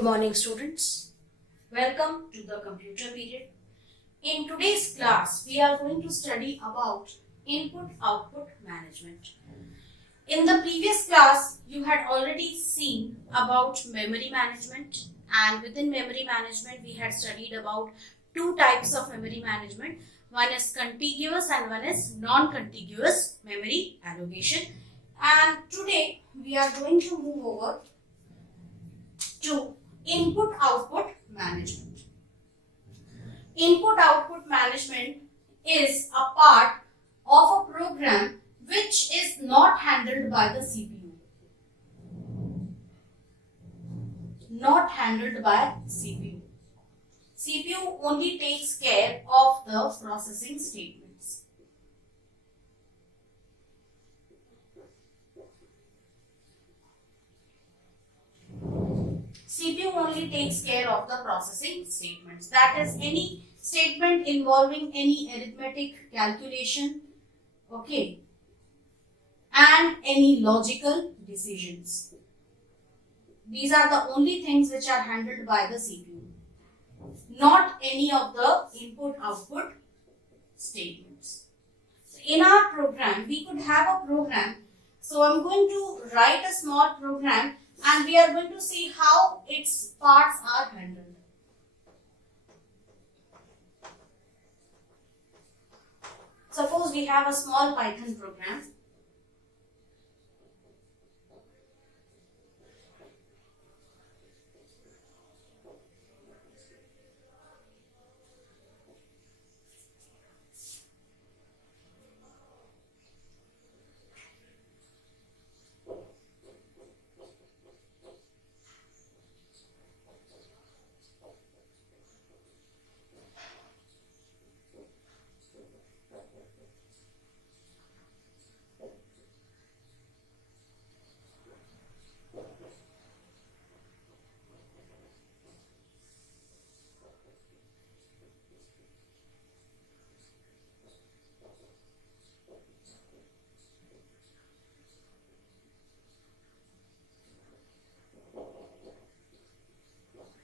Good morning, students. Welcome to the computer period. In today's class, we are going to study about input-output management. In the previous class, you had already seen about memory management, and within memory management, we had studied about two types of memory management. One is contiguous and one is non-contiguous memory allocation. And today, we are going to move over to input-output management. Input-output management is a part of a program which is not handled by the CPU. Not handled by CPU. CPU only takes care of the processing statements. CPU only takes care of the processing statements. That is, any statement involving any arithmetic calculation, okay, and any logical decisions. These are the only things which are handled by the CPU, not any of the input-output statements. So in our program, we could have a program. So I'm going to write a small program and we are going to see how its parts are handled. Suppose we have a small Python program.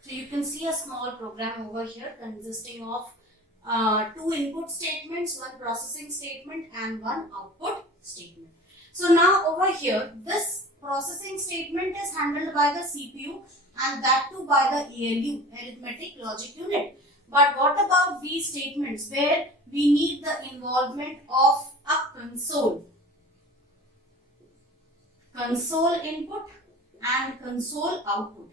So you can see a small program over here consisting of two input statements, one processing statement and one output statement. So now over here, this processing statement is handled by the CPU and that too by the ALU, arithmetic logic unit. But what about these statements where we need the involvement of a console input and console output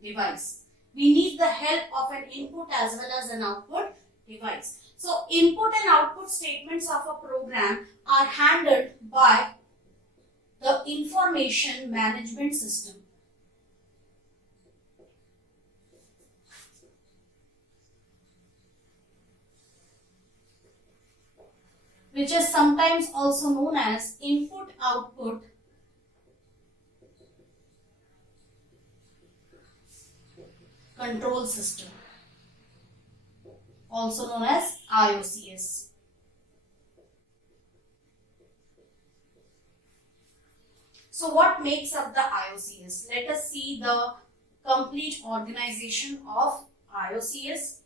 device? We need the help of an input as well as an output device. So input and output statements of a program are handled by the information management system. Which is sometimes also known as input-output control system, also known as IOCS. So what makes up the IOCS? Let us see the complete organization of IOCS.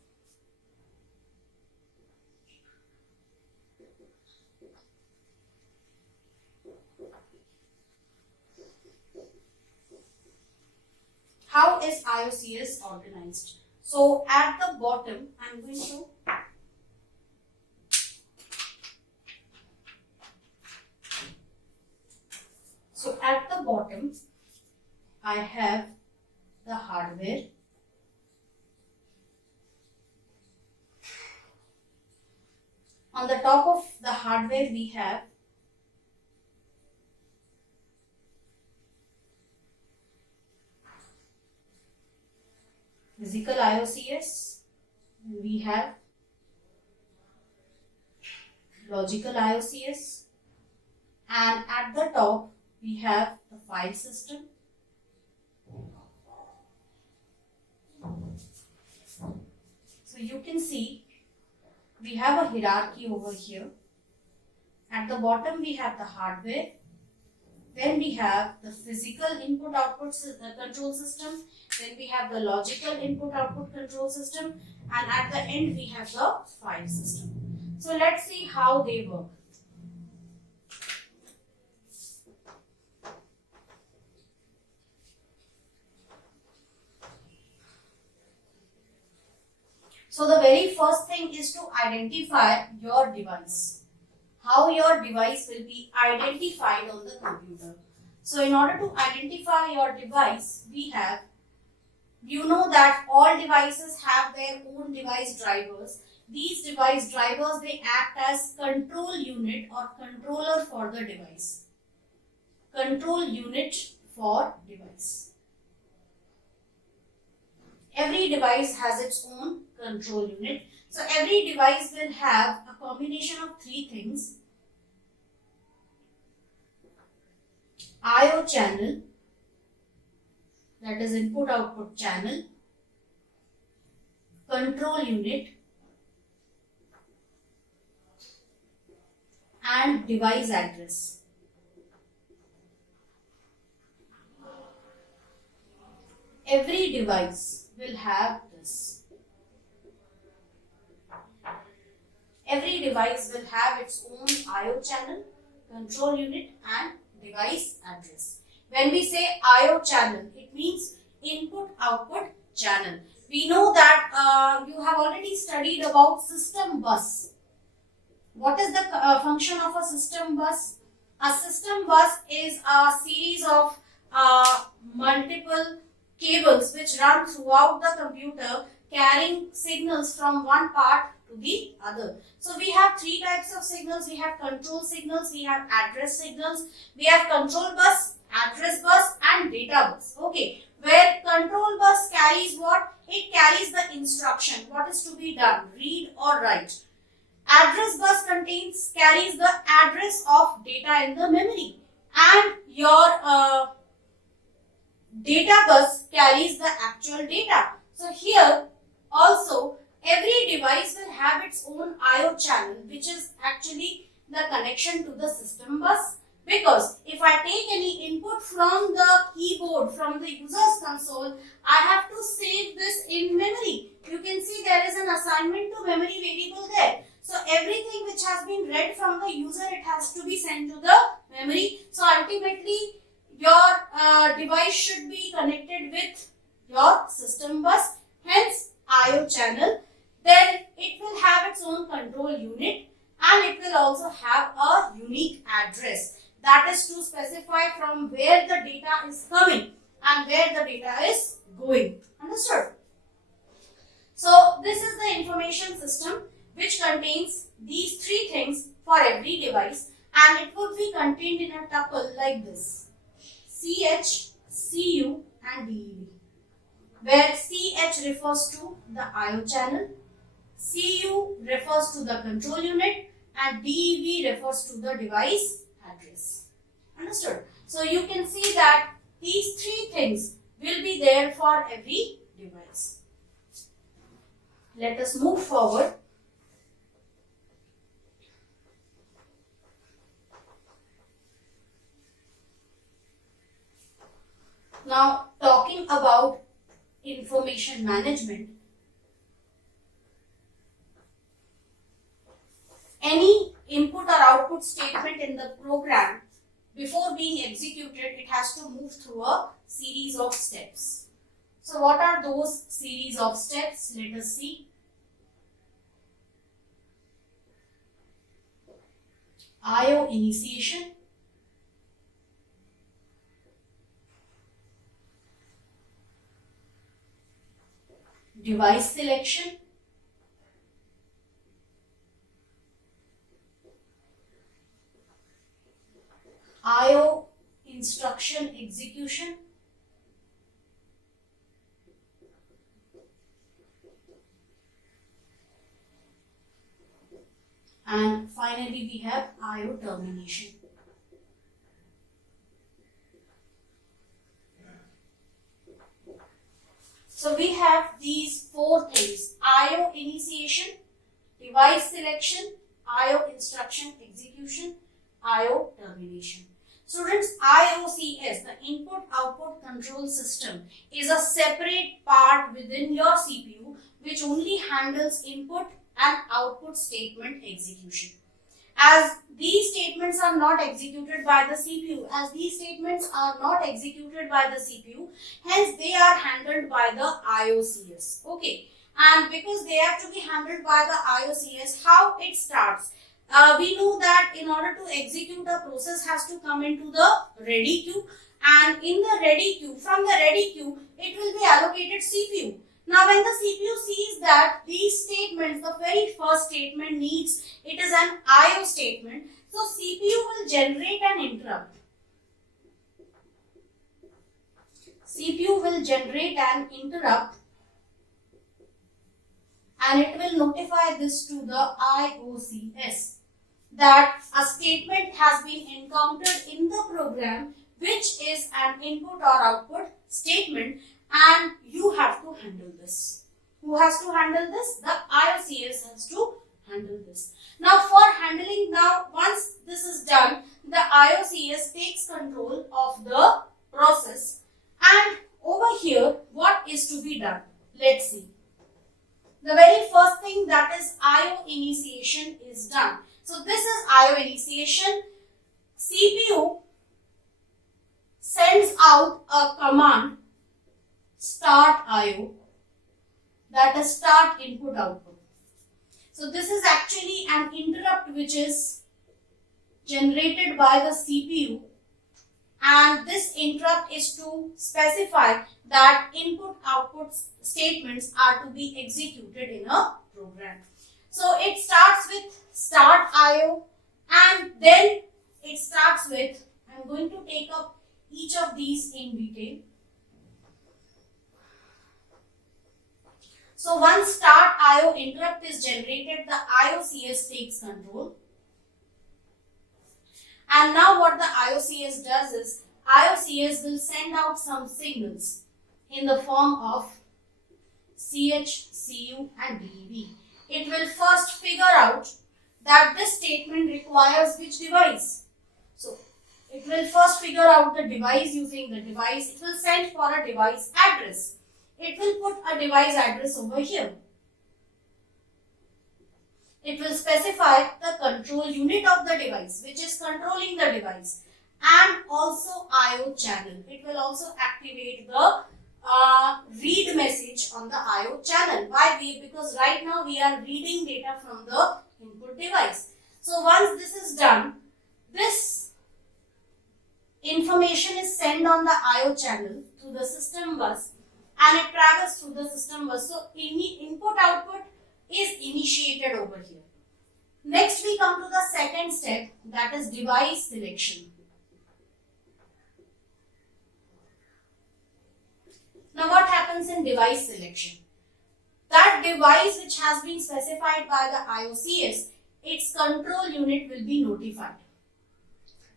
How is IOCS organized? So at the bottom, I'm going to I have the hardware. On the top of the hardware, we have physical IOCS, we have logical IOCS, and at the top we have the file system. So you can see we have a hierarchy over here. At the bottom we have the hardware, then we have the physical input output control system, then we have the logical input output control system, and at the end we have the file system. So let's see how they work. So the very first thing is to identify your device. How your device will be identified on the computer. So in order to identify your device, you know that all devices have their own device drivers. These device drivers, they act as control unit or controller for the device. Control unit for device. Every device has its own control unit. So every device will have a combination of three things. I/O channel, that is input output channel, control unit, and device address. Every device will have this. Every device will have its own I/O channel, control unit, and device address. When we say I/O channel, it means input output channel. We know that you have already studied about system bus. What is the function of a system bus? A system bus is a series of multiple cables which run throughout the computer, carrying signals from one part to the other. So we have three types of signals. We have control signals, we have address signals, we have control bus, address bus, and data bus. Okay, where control bus carries what? It carries the instruction, what is to be done, read or write. Address bus carries the address of data in the memory, and your data bus carries the actual data. So here also every device will have its own I/O channel, which is actually the connection to the system bus. Because if I take any input from the keyboard, from the user's console, I have to save this in memory. You can see there is an assignment to memory variable there. So everything which has been read from the user, it has to be sent to the memory. So ultimately your device should be connected with your system bus, hence I/O channel. Then it will have its own control unit, and it will also have a unique address, that is to specify from where the data is coming and where the data is going. Understood? So this is the information system which contains these three things for every device, and it would be contained in a tuple like this: CH, CU, and DEV, where CH refers to the I/O channel, CU refers to the control unit, and DEV refers to the device address. Understood? So you can see that these three things will be there for every device. Let us move forward. Now, talking about information management, any input or output statement in the program, before being executed, it has to move through a series of steps. So what are those series of steps? Let us see. I/O initiation, device selection, I/O instruction execution, and finally we have I/O termination. So we have these four things: I/O initiation, device selection, I/O instruction execution, I/O termination. Students, IOCS, the input output control system, is a separate part within your CPU which only handles input and output statement execution. As these statements are not executed by the CPU, hence they are handled by the IOCS. Okay, and because they have to be handled by the IOCS, how it starts? We know that in order to execute, a process has to come into the ready queue, and in the ready queue, from the ready queue, it will be allocated CPU. Now, when the CPU sees that these statements, the very first statement needs, it is an IO statement, so CPU will generate an interrupt. CPU will generate an interrupt and it will notify this to the IOCS that a statement has been encountered in the program which is an input or output statement, and you have to handle this. Who has to handle this? The IOCS has to handle this. Now, for handling, once this is done, the IOCS takes control of the process, and over here, what is to be done? Let's see. The very first thing, that is IO initiation, is done. So this is IO initiation. CPU sends out a command, start IO, that is start input output. So this is actually an interrupt which is generated by the CPU, and this interrupt is to specify that input output statements are to be executed in a program. So it starts with start IO, and then it starts with, I'm going to take up each of these in detail. So once start IO interrupt is generated, the IOCS takes control. And now what the IOCS does is, IOCS will send out some signals in the form of CH, CU and DEV. It will first figure out that this statement requires which device. So it will first figure out the device. Using the device, it will send for a device address. It will put a device address over here. It will specify the control unit of the device, which is controlling the device, and also IO channel. It will also activate the read message on the IO channel. Why? Because right now we are reading data from the input device. So once this is done, this information is sent on the IO channel to the system bus, and it travels through the system bus. So input output is initiated over here. Next we come to the second step, that is device selection. Now what happens in device selection? That device which has been specified by the IOCS, its control unit will be notified.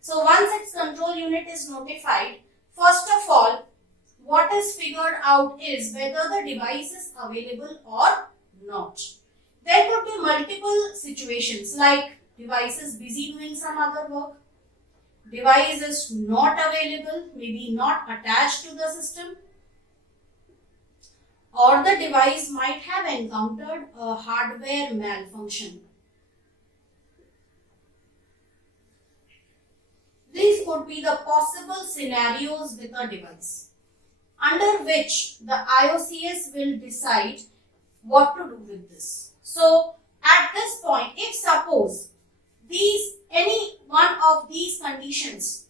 So once its control unit is notified, first of all, what is figured out is whether the device is available or not. There could be multiple situations, like device is busy doing some other work, device is not available, maybe not attached to the system, or the device might have encountered a hardware malfunction. These could be the possible scenarios with a device, under which the IOCS will decide what to do with this. So at this point, if suppose any one of these conditions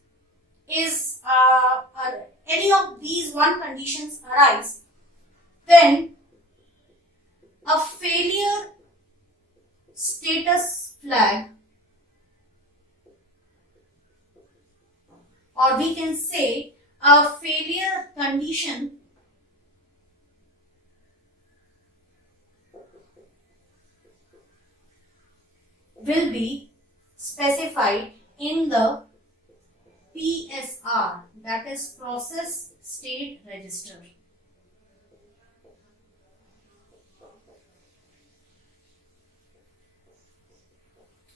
is any of these conditions arise, then a failure status flag, or we can say a failure condition, will be specified in the PSR, that is process state register.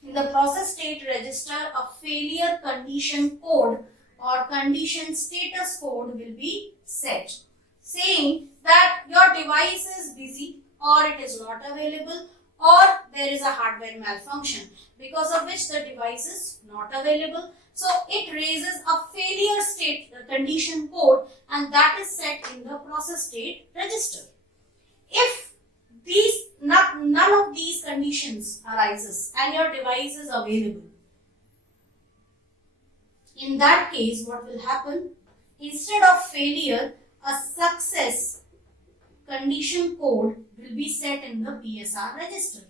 In the process state register, a failure condition code or condition status code will be set, saying that your device is busy or it is not available or there is a hardware malfunction because of which the device is not available. So it raises a failure state condition code, and that is set in the process state register. If none of these conditions arises and your device is available, in that case what will happen? Instead of failure, a success condition code will be set in the PSR register.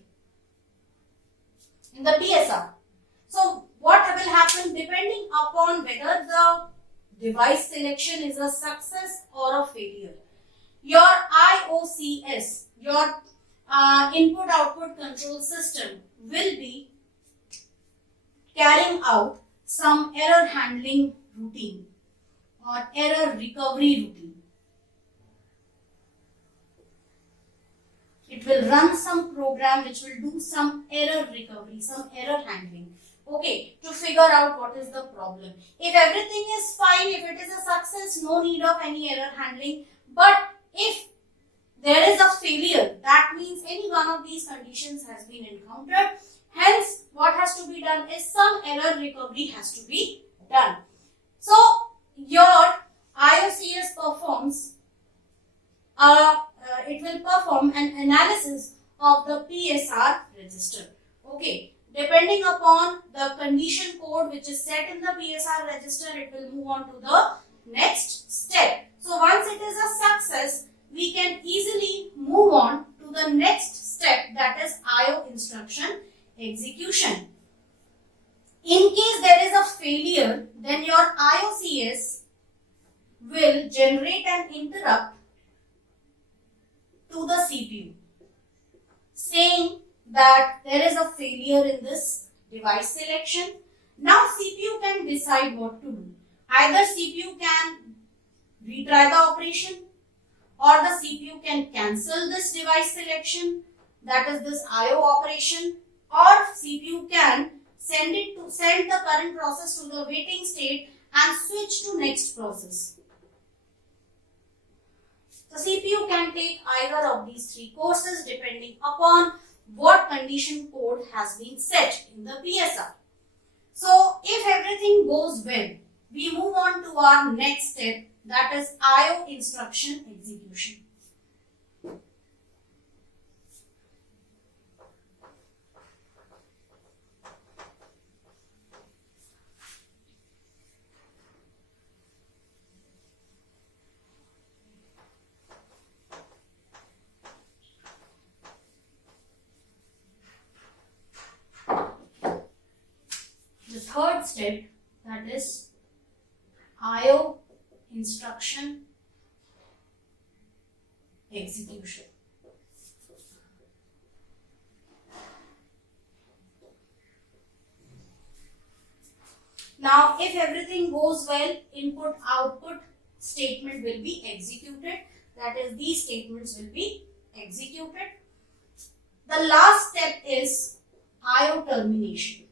In the PSR. So what will happen, depending upon whether the device selection is a success or a failure, your IOCS, your input output control system, will be carrying out some error handling routine or error recovery routine. It will run some program which will do some error recovery, some error handling, okay, to figure out what is the problem. If everything is fine, if it is a success, no need of any error handling. But if there is a failure, that means any one of these conditions has been encountered. Hence, what has to be done is some error recovery has to be done. So, your IOCS performs it will perform an analysis of the PSR register. Okay, depending upon the condition code which is set in the PSR register, it will move on to the next step. So once it is a success, we can easily move on to the next step, that is IO instruction execution. In case there is a failure, then your IOCS will generate an interrupt to the CPU, saying that there is a failure in this device selection. Now CPU can decide what to do. Either CPU can retry the operation, or the CPU can cancel this device selection, that is this IO operation, or CPU can send the current process to the waiting state and switch to next process. The CPU can take either of these three courses depending upon what condition code has been set in the PSR. So, if everything goes well, we move on to our next step, that is IO instruction execution. The third step, that is IO instruction execution. Now, if everything goes well, input output statement will be executed, that is these statements will be executed. The last step is IO termination.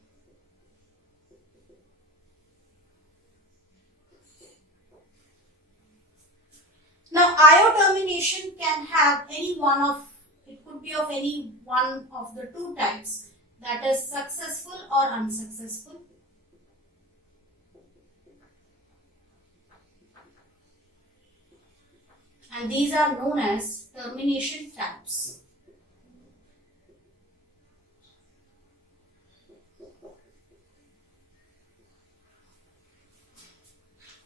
Now, IO termination can have any one of, it could be of any one of the two types, that is successful or unsuccessful. And these are known as termination types.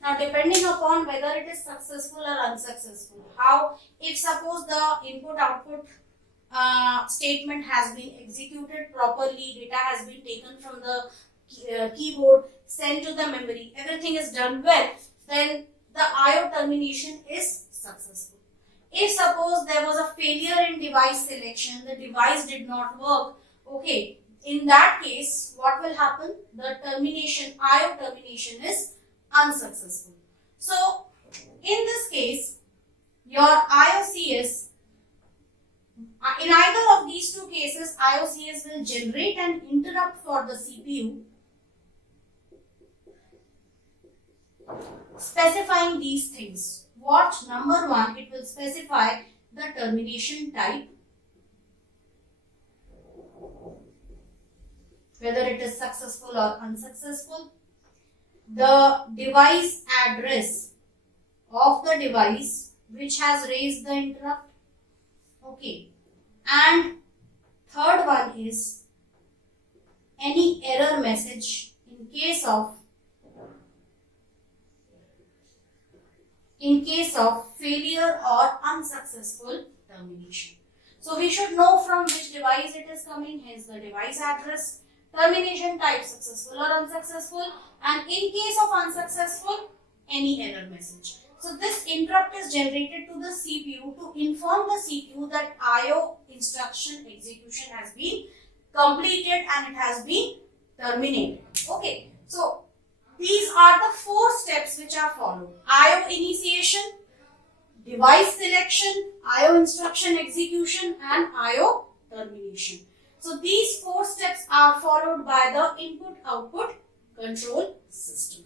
Now, depending upon whether it is successful or unsuccessful, how, if suppose the input output statement has been executed properly, data has been taken from the keyboard, sent to the memory, everything is done well, then the IO termination is successful. If suppose there was a failure in device selection, the device did not work, okay, in that case, what will happen? The termination, IO termination is unsuccessful. So, in this case, your IOCS, in either of these two cases, IOCS will generate an interrupt for the CPU specifying these things. What? Number one, it will specify the termination type, whether it is successful or unsuccessful, the device address of the device which has raised the interrupt. Okay, and third one is any error message in case of failure or unsuccessful termination. So we should know from which device it is coming, hence the device address, termination type successful or unsuccessful, and in case of unsuccessful, any error message. So this interrupt is generated to the CPU to inform the CPU that IO instruction execution has been completed and it has been terminated. Okay, so these are the 4 steps which are followed: IO initiation, device selection, IO instruction execution, and IO termination. So these 4 steps are followed by the input-output control system.